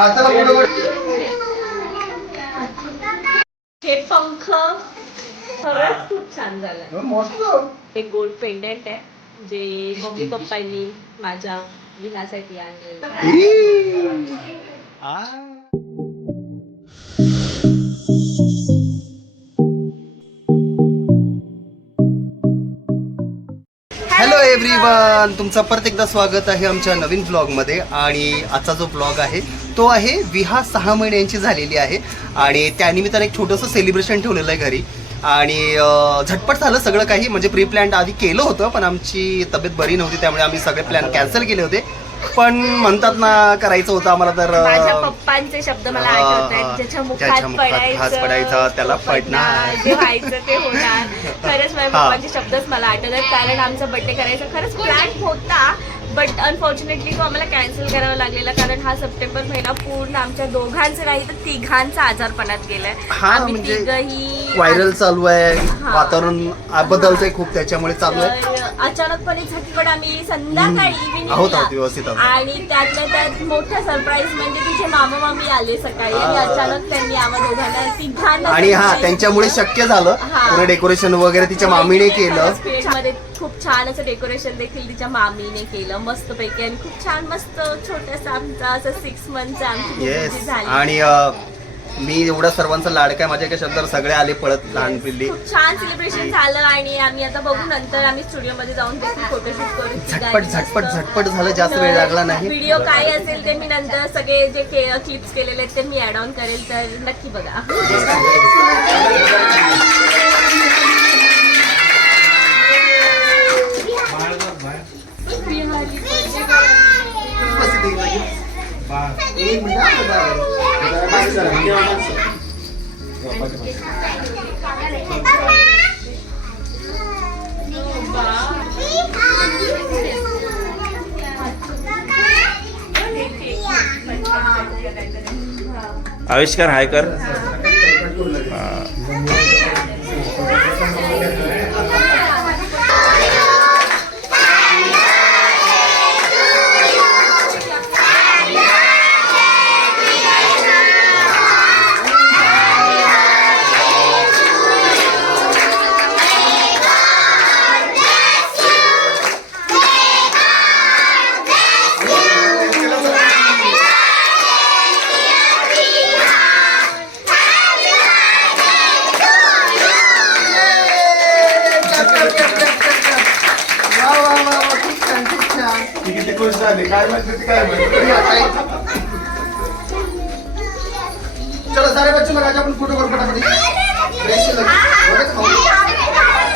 हा. हे पंख खरंच खूप छान झालंय. मस्त एक गोल्ड पेंडेंट आहे जे मम्मी पप्पांनी माझ्या विनासाठी आणलेलं हॅलो एव्हरीवन तुमचं परत एकदा स्वागत आहे आमच्या नवीन ब्लॉगमध्ये आणि आजचा जो ब्लॉग आहे तो आहे विहा सहा महिन्यांची झालेली आहे. आणि त्यानिमित्ताने एक छोटंसं सेलिब्रेशन ठेवलेलं आहे घरी. आणि झटपट झालं सगळं काही. म्हणजे प्री प्लॅन आधी केलं होतं पण आमची तब्येत बरी नव्हती त्यामुळे आम्ही सगळे प्लॅन कॅन्सल केले होते. पण म्हणतात ना करायचं होतं आम्हाला तर पप्पांचे शब्द मला ज्याच्या मुखात पडायचा, त्याला पडणार. जे व्हायचं ते होणार. खरंच माझ्या. पप्पांचे शब्दच मला कारण आमचा बर्थडे करायचा खरंच प्लॅन होता. बट अनफॉर्च्युनेटली तो आम्हाला कॅन्सल करावा लागलेला कारण हा सप्टेंबर महिना पूर्ण आमच्या दोघांचा नाही तर तिघांचा आजारपणात गेलाय आम्ही तिघही व्हायरल चालू आहे. वातावरण बदलतंय खूप त्याच्यामुळे चालू आहे अचानकपणे झटपट आम्ही संध्याकाळी आहोत आणि त्यातल्या त्यात मोठा सरप्राईज म्हणजे तिचे मामा मामी आले सकाळी आणि. अचानक त्यांनी आम्हा दोघांना तिघांना आणि हा त्यांच्यामुळे. शक्य झालं डेकोरेशन वगैरे तिच्या मामीने केलं मध्ये खूप छान असं डेकोरेशन देखील तिच्या मामीने केलं मस्त पैकी आणि खूप छान मस्त छोटासा आमचा असं सिक्स मंथचा आमची झाली. आणि मी एवढा सर्वांचा लाडका आहे माझ्या एका शब्दावर सगळे आले पळत लहान पिल्ली खूप छान सेलिब्रेशन झालं आणि आम्ही आता बघू नंतर आम्ही स्टुडिओ मध्ये जाऊन फोटोशूट करू. झटपट झटपट झटपट झालं जास्त वेळ लागला नाही. व्हिडिओ काय असेल ते मी नंतर सगळे जे क्लिप्स केलेले आहेत ते मी ऍड ऑन करेल तर नक्की बघा. आविष्कार हाय कर झाले काय माहिती ते काय काय? चलो सारे बच्चों लोग अपन फोटो करो फटाफट फ्रेश लगे खाओ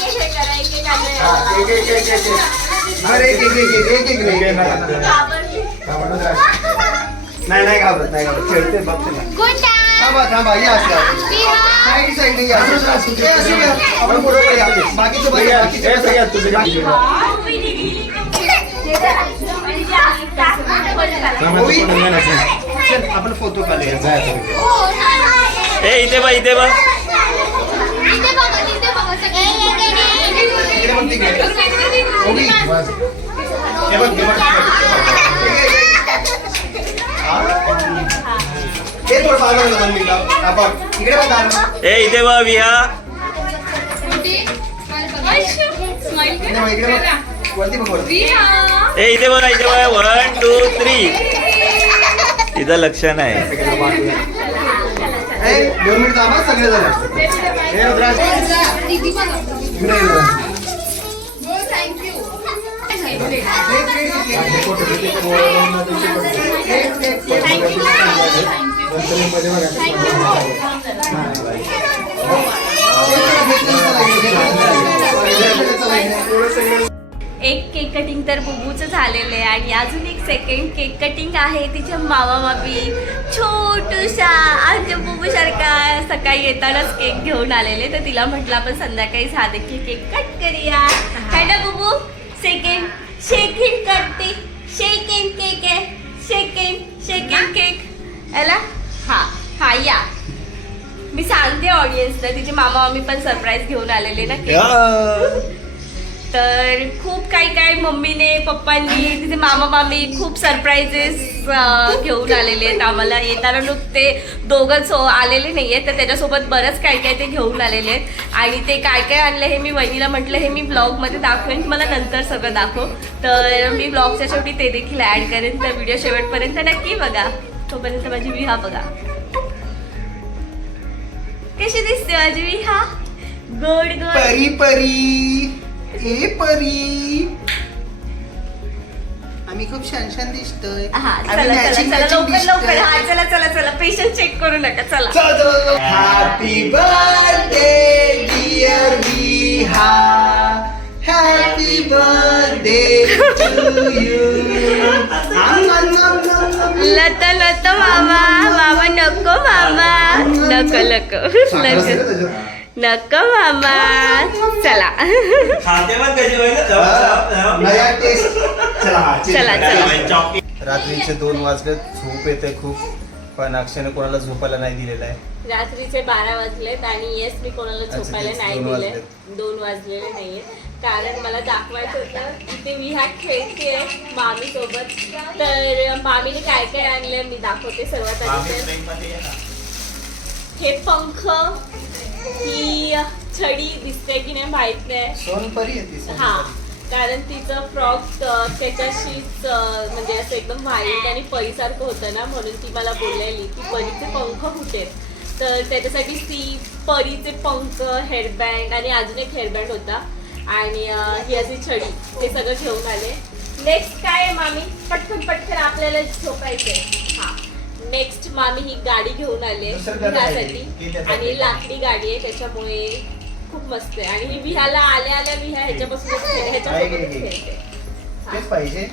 हा, एक एक एक एक एक एक एक एक एक एक नाही नाही घाबरत नाही घाबरत. खेळते बघते ना. थांबा थांबा या साईड साईड या. आपण बरोबर या बाकीचं बघा हे सगळ्यात तुझं आपण फोटो काढूया. ए इथे बा इथे बा इकडे पण तिकडे. ए इथे विहा बघ, इकडे बघ. वरती बघ वरती. ए इथे बघा इथे बघा वन टू थ्री तिचं लक्ष नाही दोन एक केक कटिंग तर बुबूचं झालेलं आहे आणि अजून एक सेकंड केक कटिंग आहे तिच्या मामा मामी छोटूशा आमच्या बुबूसारखा सकाळी येतानाच केक घेऊन आलेले. तर तिला म्हटलं आपण संध्याकाळी हा देखील केक कट करूया. है ना बुबू सेकंड सेकंड करते. सेकंड केक आहे. सेकंड सेकंड केक याला हा हा या. मी सांगते ऑडियन्सला तिचे मामा मामी पण सरप्राईज घेऊन आलेले ना. तर खूप काही काही मम्मीने पप्पांनी तिचे मामा मामी खूप सरप्राईजेस घेऊन आलेले आहेत आम्हाला. येताना नुक ते दोघंच हो- आलेले नाही आहेत तर त्याच्यासोबत बरंच काय काय ते घेऊन आलेले आहेत. आणि ते काय काय आणलं हे मी वहिनीला म्हटलं हे मी ब्लॉगमध्ये दाखवेन मला नंतर सगळं दाखव. तर मी ब्लॉगच्या शेवटी ते देखील ॲड करेन तर व्हिडिओ शेवटपर्यंत नक्की बघा. तोपर्यंत माझी विहा बघा. कशी दिसते माझी विहा गोड गोड. परी परी. ए परी. आम्ही खूप छान छान दिसतोय. हा चला चला चला लवकर लवकर. हा चला चला चला. पेशंट चेक करू नका चला. Happy birthday dear Viha happy birthday to you लत मामा. नको नको. नको. नको मामा. चला. चला. रात्रीचे दोन वाजले झोप येते खूप पण अक्षयने कोणाला झोपायला नाही दिलेलं आहे. रात्रीचे बारा वाजलेत आणि येस मी कोणाला झोपायला नाही दिले. दोन वाजलेले नाहीये. कारण मला दाखवायचं होतं की ते विहा खेळते मामी सोबत तर मामीने काय काय आणलं मी दाखवते सर्वात आधी हे पंख ही छडी दिसते की नाही माहीत नाही. हा. कारण तिचं फ्रॉक त्याच्याशीच म्हणजे असं एकदम व्हाईट आणि परीसारखं होतं ना म्हणून ती मला बोलायली की परीचे पंख कुठे? तर त्याच्यासाठी ती परीचे पंख हेअरबँड आणि अजून एक हेअरबँड होता. आणि ही अशी छडी. ते सगळं घेऊन आले. नेक्स्ट काय आहे मामी? पटकन पटकन आपल्याला झोपायचंय. हा. नेक्स्ट मामी ही गाडी घेऊन आले त्यासाठी. आणि लाकडी गाडी आहे त्याच्यामुळे खूप मस्त आहे. आणि ही विहाला आल्या आल्या विहा ह्याच्यापासूनच खेळ- ह्याच्यासोबतच. खेळते.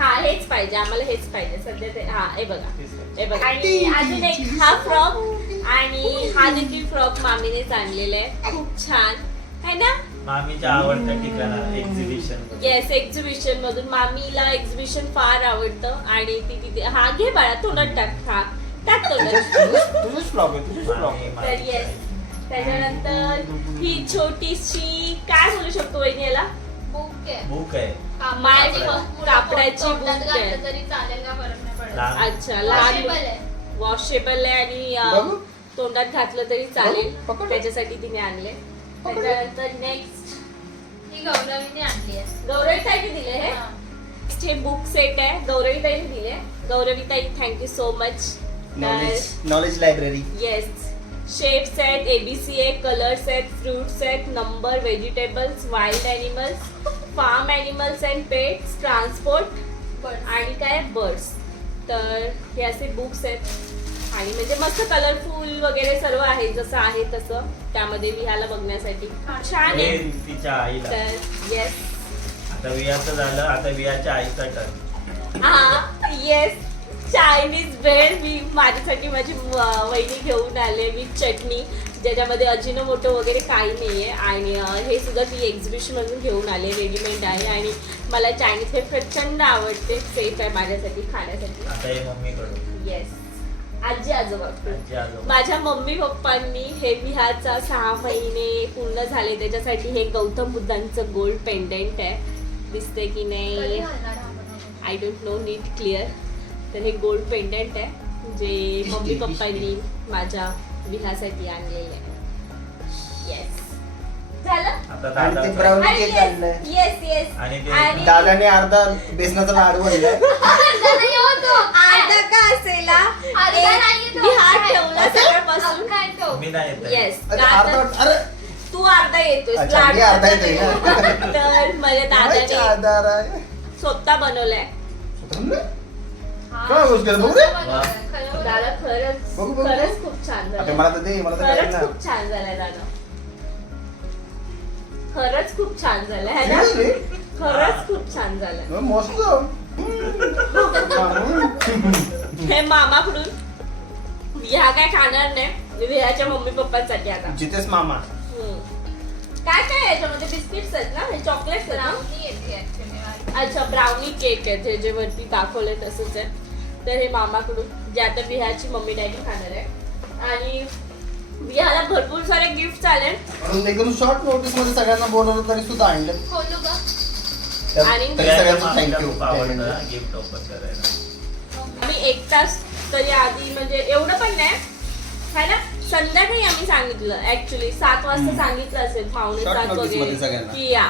हा. हेच पाहिजे. आम्हाला हेच पाहिजे. सध्या ते हा हे बघा. हे बघा. आणि अजून एक हा फ्रॉक. आणि हा देखील फ्रॉक मामीनेच आणलेला आहे. खूप छान. मामीच्या आवडत्या ठिकाणा एक्झिबिशन येस एक्झिबिशन मधून मामीला एक्झिबिशन फार आवडतं आणि ती तिथे हा घे बाळा तोंडात टाक. हा टाक तोंडात. तुझंच फ्लॉग आहे तुझंच फ्लॉग आहे. तर येस त्याच्यानंतर ही छोटीशी काय बोलू शकतो वहिनी याला? बुक आहे. बुक आहे. माझी कापडाची बुक आहे. घातलं तरी चालेल का फरक नाही पडत. लहान अच्छा लहान Washable आहे. वॉशेबल आहे आणि अं, बघू. तोंडात घातलं तरी चालेल. बघू. त्याच्यासाठी तिने आणले त्याच्यानंतर नेक्स्ट ही गौरवीने आणली आहे. गौरवी ताईने दिले हे? हा. हे बुक सेट आहे. गौरवी ताईने दिले. गौरवी ताई thank you so much knowledge knowledge library yes shapes आहेत एबीसी आहे कलर्स आहेत फ्रुट्स आहेत number vegetables wild animals farm animals and pets transport Birds. आणि काय? बर्ड्स तर हे असे बुक्स आहेत आणि म्हणजे मस्त कलरफुल वगैरे सर्व आहे जसं आहे तसं. त्यामध्ये विहाला बघण्यासाठी. छान हे आहे. तिच्या आईला. तर येस आता वियाचं झालं आता वियाच्या आईचा टर्न हा येस चायनीज भेळ मी माझ्यासाठी माझी वहिनी घेऊन आले विथ चटणी. ज्याच्यामध्ये अजिनोमोटो वगैरे काही नाही आहे आणि अं, हे सुद्धा ती एक्झिबिशनमधून घेऊन आले. रेडीमेड आहे. आणि मला चायनीज हे प्रचंड आवडते. सेफ आहे माझ्यासाठी खाण्यासाठी. आता हे मम्मीकडून. येस आजी आजोबा. आजी आजोबा. माझ्या मम्मी पप्पांनी हे विहारचा सहा महिने पूर्ण झाले. त्याच्यासाठी हे गौतम बुद्धांचं गोल्ड पेंडेंट आहे. दिसते की नाही? आय डोंट नो नीट क्लिअर तर हे गोल्ड पेंडंट आहे. जे मम्मी पप्पांनी माझ्या विहासाठी आणलेले आहे. येस झालं? आता आणि ते दादा ब्राउनी केक आणलाय. येस येस आणि ते आणि दादाने अर्धा बेसनाचा लाडू आणलाय नाही होतो. अर्धा का असेल हा? अर्धा एक नाही तो. विहार काय? ठेवला सगळ्यापासून काय तो? येस अरे! तू अर्धा येतोय अच्छा, मी अर्धा येतोय का? तर माझ्या दादाने आधार आहे. स्वतः बनवलाय. हा. काय गोष्ट बघू. दादा खरंच बघू, बघू. खरंच खूप छान आता झालं मला तर दे मला तर खरंच द्यायला. खूप छान झालंय दादा. खरंच खूप छान झालंय है ना? Seriously? खरंच खूप छान झालंय. मग मस्त हे मामाकडून. ह्या काय खाणार नाही? विहाच्या मम्मी पप्पांसाठी आता. जितेश मामा. काय काय आहे याच्यामध्ये? बिस्किट्स आहेत ना? हे चॉकलेट्स आहेत ना? ब्राउनी येते. अच्छा ब्राउनी केक आहे ते जे वरती दाखवले तसंच आहे. तर हे मामाकडून जे आता विहाची मम्मी डॅडी खाणार आहे. आणि विहाला भरपूर सारे गिफ्ट आले म्हणून एकदम शॉर्ट नोटीसमध्ये सगळ्यांना बोलवलं तरी सुद्धा आणलं. खोलू का तर- आणि- तरी सगळ्यांचं थँक्यू गिफ्ट ओपन करायला. आम्ही एक तास तरी आधी म्हणजे एवढं पण नाही है ना संध्याकाळी आम्ही सांगितलं ऍक्च्युली सात वाजता सांगितलं असेल पावणे Short सात notice मध्ये वगैरे सगळ्यांना. की या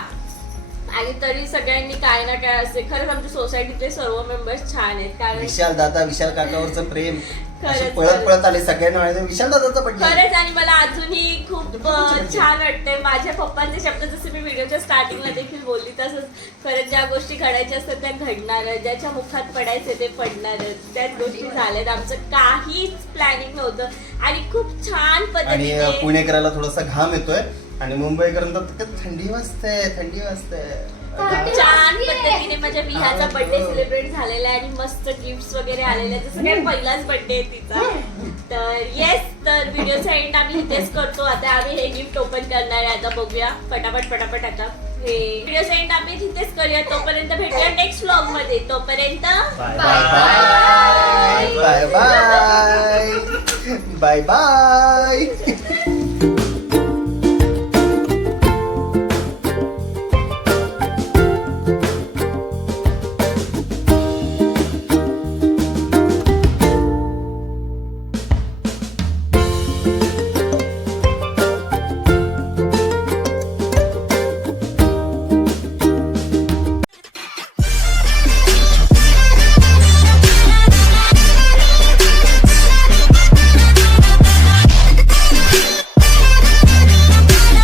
आणि तरी सगळ्यांनी काय ना काय असे खरंच आमच्या सोसायटीतले सर्व मेंबर्स छान आहेत कारण विशाल दादा विशाल काकावरचं प्रेम खरंच, पळत खरंच. पळत आले सगळ्यांना म्हणायचं, विशाल दादाचा खरंच आणि मला अजूनही खूप अं, छान. वाटतंय. माझ्या पप्पांचे शब्द जसे मी व्हिडिओच्या स्टार्टिंगला देखील बोलली तसंच खरंच ज्या गोष्टी घडायच्या असतात त्या घडणार ज्याच्या मुखात पडायचे ते पडणारच. त्याच गोष्टी झाल्यात. आमचं काहीच प्लॅनिंग नव्हतं. आणि खूप छान आणि पद्धतीने पुणेकराला थोडासा घाम येतोय. आणि मुंबईकरांना तर थंडी वाजते थंडी वाजते. छान. पद्धतीने माझ्या विहाचा बर्थडे. सेलिब्रेट झालेला आहे आणि मस्त गिफ्ट वगैरे आलेले आहेत. जसं काय पहिलाच बर्थडे आहे तिचा. तर येस तर व्हिडिओचा एंड आम्ही इथेच करतो. आता आम्ही हे गिफ्ट ओपन करणार आहे. आता बघूया. पटापट पटापट आता. हे व्हिडिओचा एंड आम्ही तिथेच करूया. तोपर्यंत भेटूया नेक्स्ट व्लॉगमध्ये तोपर्यंत bye bye bye bye bye bye